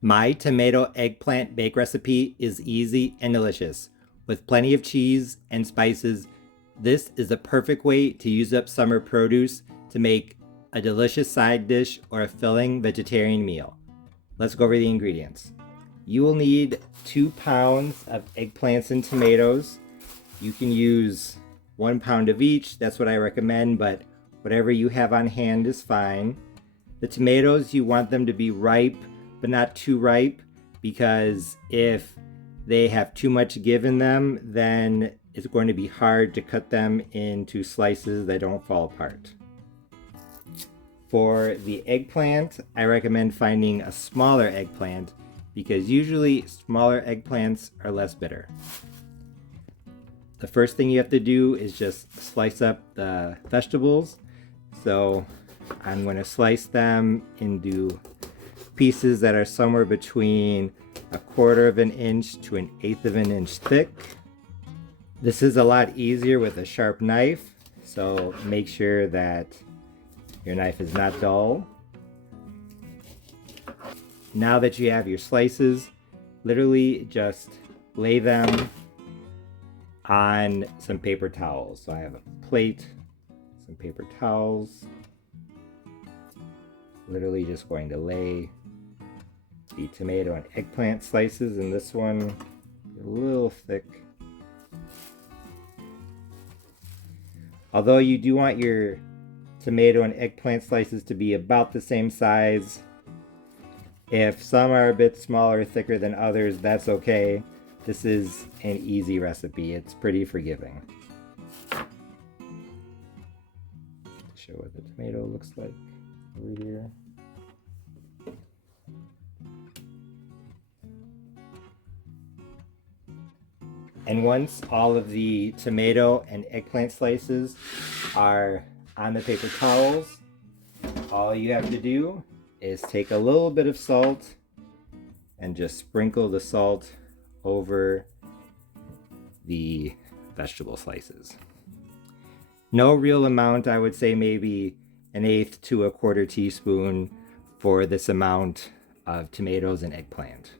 My tomato eggplant bake recipe is easy and delicious. With plenty of cheese and spices, this is the perfect way to use up summer produce to make a delicious side dish or a filling vegetarian meal. Let's go over the ingredients. You will need 2 pounds of eggplants and tomatoes. You can use 1 pound of each, that's what I recommend, but whatever you have on hand is fine. The tomatoes, you want them to be ripe, but not too ripe, because if they have too much give in them, then it's going to be hard to cut them into slices that don't fall apart. For the eggplant, I recommend finding a smaller eggplant because usually smaller eggplants are less bitter. The first thing you have to do is just slice up the vegetables. So I'm going to slice them into pieces that are somewhere between 1/4 of an inch to 1/8 of an inch thick. This is a lot easier with a sharp knife, so make sure that your knife is not dull. Now that you have your slices, literally just lay them on some paper towels. So I have a plate, some paper towels. Literally just going to lay the tomato and eggplant slices, and this one a little thick. Although you do want your tomato and eggplant slices to be about the same size, if some are a bit smaller or thicker than others, that's okay. This is an easy recipe. It's pretty forgiving. Show what the tomato looks like over here. And once all of the tomato and eggplant slices are on the paper towels, all you have to do is take a little bit of salt and just sprinkle the salt over the vegetable slices. No real amount, I would say maybe 1/8 to 1/4 teaspoon for this amount of tomatoes and eggplant.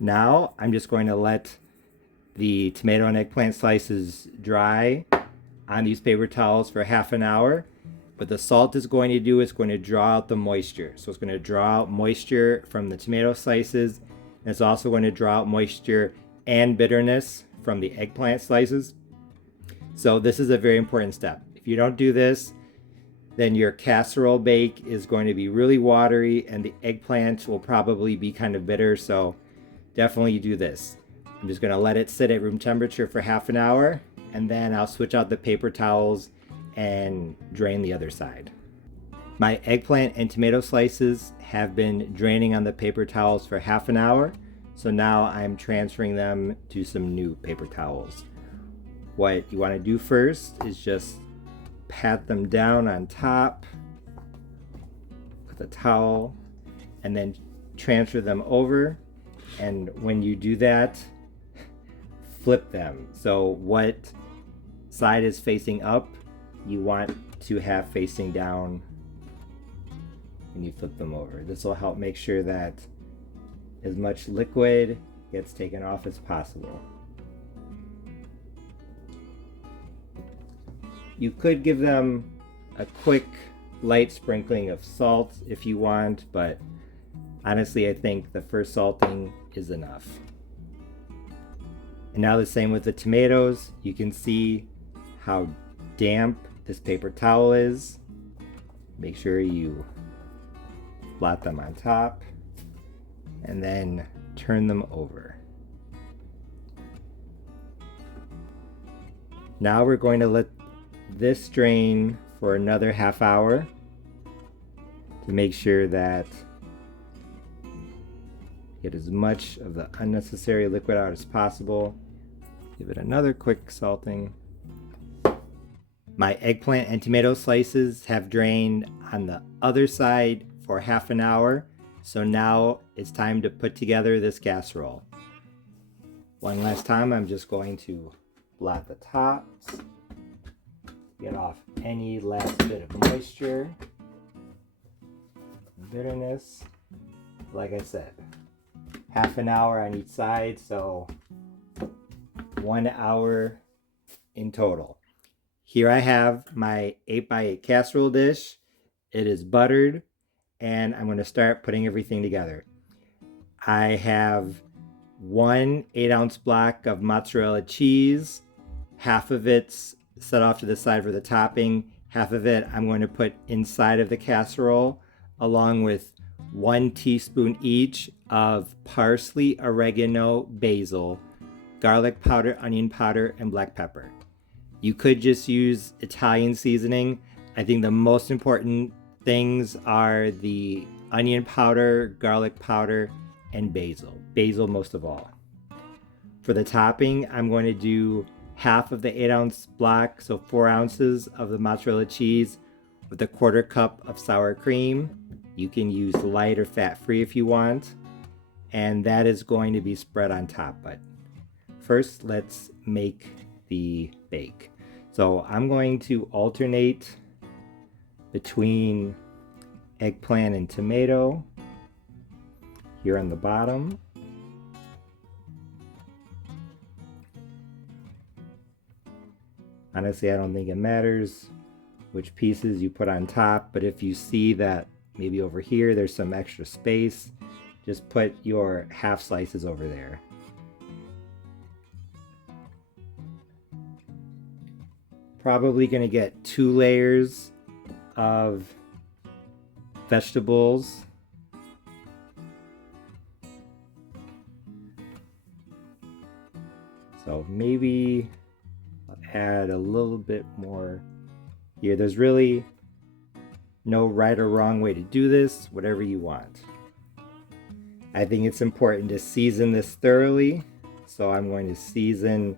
Now I'm just going to let the tomato and eggplant slices dry on these paper towels for half an hour. What the salt is going to do is going to draw out the moisture. So it's going to draw out moisture from the tomato slices. And it's also going to draw out moisture and bitterness from the eggplant slices. So this is a very important step. If you don't do this, then your casserole bake is going to be really watery and the eggplant will probably be kind of bitter. So definitely do this. I'm just going to let it sit at room temperature for half an hour, and then I'll switch out the paper towels and drain the other side. My eggplant and tomato slices have been draining on the paper towels for half an hour, so now I'm transferring them to some new paper towels. What you want to do first is just pat them down on top with a towel and then transfer them over. And when you do that, flip them. So what side is facing up, you want to have facing down when you flip them over. This will help make sure that as much liquid gets taken off as possible. You could give them a quick light sprinkling of salt if you want, but honestly I think the first salting is enough. And now the same with the tomatoes. You can see how damp this paper towel is. Make sure you blot them on top and then turn them over. Now we're going to let this drain for another half hour to make sure that get as much of the unnecessary liquid out as possible. Give it another quick salting. My eggplant and tomato slices have drained on the other side for half an hour, so now it's time to put together this casserole. One last time, I'm just going to blot the tops, get off any last bit of moisture, bitterness. Like I said, half an hour on each side, so 1 hour in total. Here I have my 8x8 casserole dish. It is buttered, and I'm going to start putting everything together. I have 1 8-ounce block of mozzarella cheese. Half of it's set off to the side for the topping. Half of it I'm going to put inside of the casserole, along with 1 teaspoon each of parsley, oregano, basil, garlic powder, onion powder, and black pepper. You could just use Italian seasoning. I think the most important things are the onion powder, garlic powder, and basil. Basil most of all. For the topping, I'm going to do half of the 8-ounce block, so 4 ounces of the mozzarella cheese with a 1/4 cup of sour cream. You can use light or fat-free if you want. And that is going to be spread on top. But first, let's make the bake. So I'm going to alternate between eggplant and tomato here on the bottom. Honestly, I don't think it matters which pieces you put on top, but if you see that maybe over here there's some extra space, just put your half slices over there. Probably gonna get 2 layers of vegetables. So maybe I'll add a little bit more here. There's really no right or wrong way to do this, whatever you want. I think it's important to season this thoroughly, so I'm going to season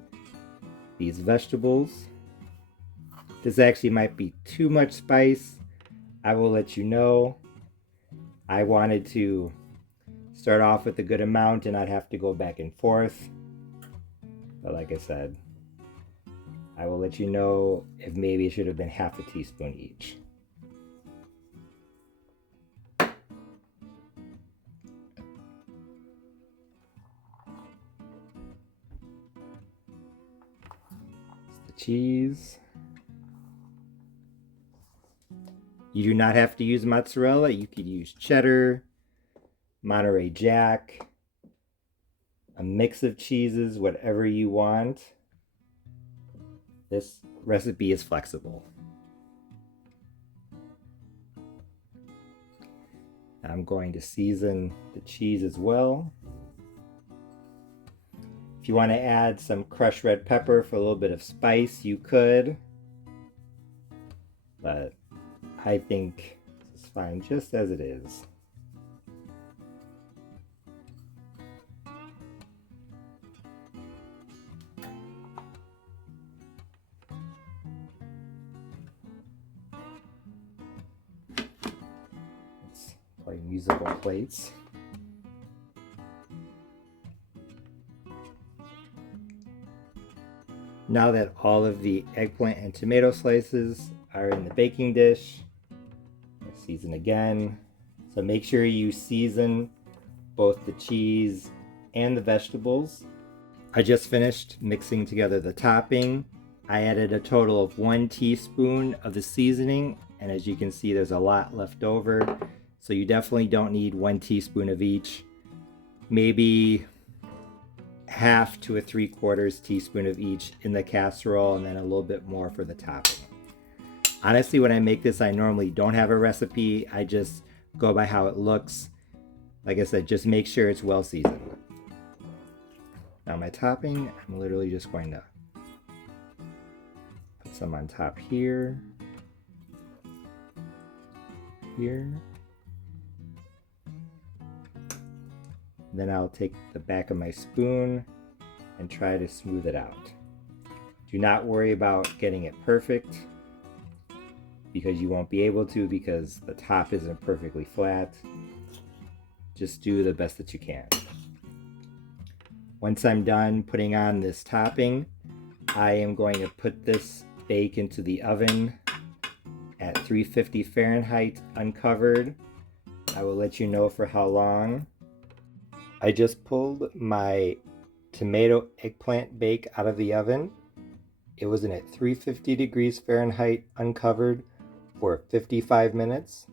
these vegetables. This actually might be too much spice. I will let you know. I wanted to start off with a good amount and not have to go back and forth. But like I said, I will let you know if maybe it should have been half a teaspoon each. It's the cheese. You do not have to use mozzarella. You could use cheddar, Monterey Jack, a mix of cheeses, whatever you want. This recipe is flexible. I'm going to season the cheese as well. If you want to add some crushed red pepper for a little bit of spice, you could. But I think this is fine just as it is. It's quite usable plates. Now that all of the eggplant and tomato slices are in the baking dish, season again. So make sure you season both the cheese and the vegetables. I just finished mixing together the topping. I added a total of 1 teaspoon of the seasoning, and as you can see there's a lot left over, so you definitely don't need 1 teaspoon of each. Maybe 1/2 to 3/4 teaspoon of each in the casserole, and then a little bit more for the topping. Honestly, when I make this, I normally don't have a recipe. I just go by how it looks. Like I said, just make sure it's well seasoned. Now my topping, I'm literally just going to put some on top here, here. Then I'll take the back of my spoon and try to smooth it out. Do not worry about getting it perfect, because you won't be able to, because the top isn't perfectly flat. Just do the best that you can. Once I'm done putting on this topping, I am going to put this bake into the oven at 350 Fahrenheit uncovered. I will let you know for how long. I just pulled my tomato eggplant bake out of the oven. It was in at 350 degrees Fahrenheit uncovered for 55 minutes.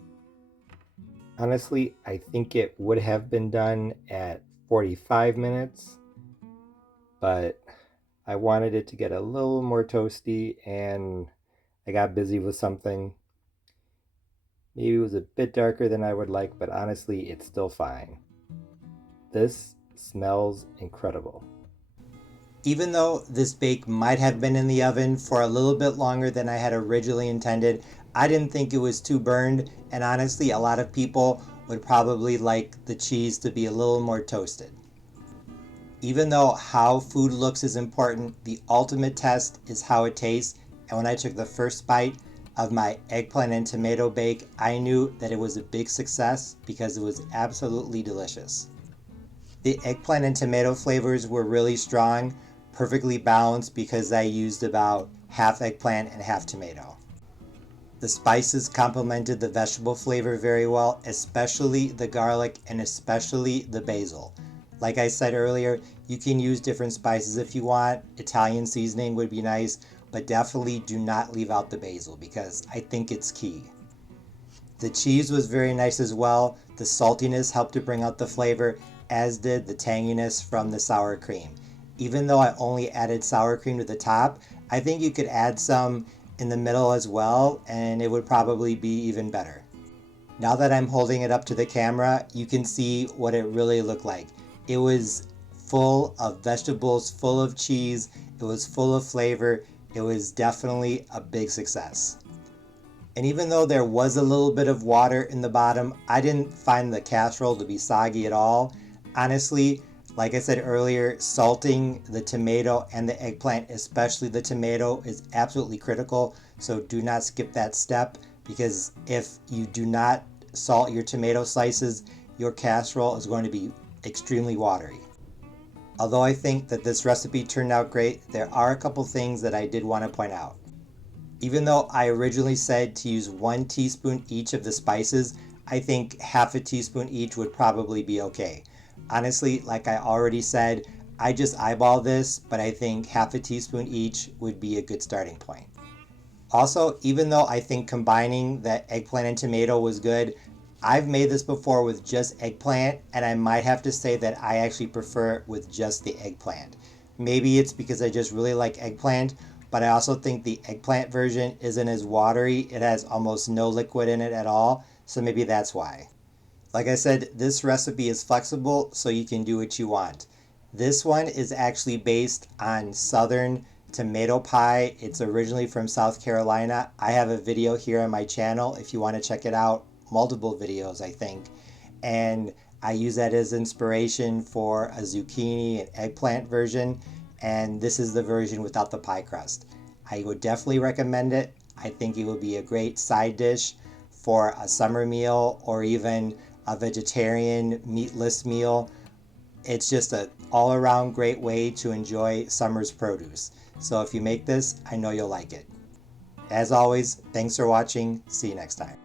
Honestly, I think it would have been done at 45 minutes, but I wanted it to get a little more toasty and I got busy with something. Maybe it was a bit darker than I would like, but honestly, it's still fine. This smells incredible. Even though this bake might have been in the oven for a little bit longer than I had originally intended, I didn't think it was too burned, and honestly, a lot of people would probably like the cheese to be a little more toasted. Even though how food looks is important, the ultimate test is how it tastes, and when I took the first bite of my eggplant and tomato bake, I knew that it was a big success because it was absolutely delicious. The eggplant and tomato flavors were really strong, perfectly balanced because I used about half eggplant and half tomato. The spices complemented the vegetable flavor very well, especially the garlic and especially the basil. Like I said earlier, you can use different spices if you want. Italian seasoning would be nice, but definitely do not leave out the basil because I think it's key. The cheese was very nice as well. The saltiness helped to bring out the flavor, as did the tanginess from the sour cream. Even though I only added sour cream to the top, I think you could add some in the middle as well, and it would probably be even better. Now that I'm holding it up to the camera, you can see what it really looked like. It was full of vegetables, full of cheese, it was full of flavor. It was definitely a big success. And even though there was a little bit of water in the bottom, I didn't find the casserole to be soggy at all. Honestly, like I said earlier, salting the tomato and the eggplant, especially the tomato, is absolutely critical. So do not skip that step, because if you do not salt your tomato slices, your casserole is going to be extremely watery. Although I think that this recipe turned out great, there are a couple things that I did want to point out. Even though I originally said to use 1 teaspoon each of the spices, I think half a teaspoon each would probably be okay. Honestly, like I already said, I just eyeball this, but I think half a teaspoon each would be a good starting point. Also, even though I think combining the eggplant and tomato was good, I've made this before with just eggplant, and I might have to say that I actually prefer it with just the eggplant. Maybe it's because I just really like eggplant, but I also think the eggplant version isn't as watery. It has almost no liquid in it at all, so maybe that's why. Like I said, this recipe is flexible, so you can do what you want. This one is actually based on Southern tomato pie. It's originally from South Carolina. I have a video here on my channel if you want to check it out. Multiple videos, I think. And I use that as inspiration for a zucchini and eggplant version. And this is the version without the pie crust. I would definitely recommend it. I think it would be a great side dish for a summer meal or even a vegetarian meatless meal. It's just an all-around great way to enjoy summer's produce. So if you make this, I know you'll like it. As always, thanks for watching. See you next time.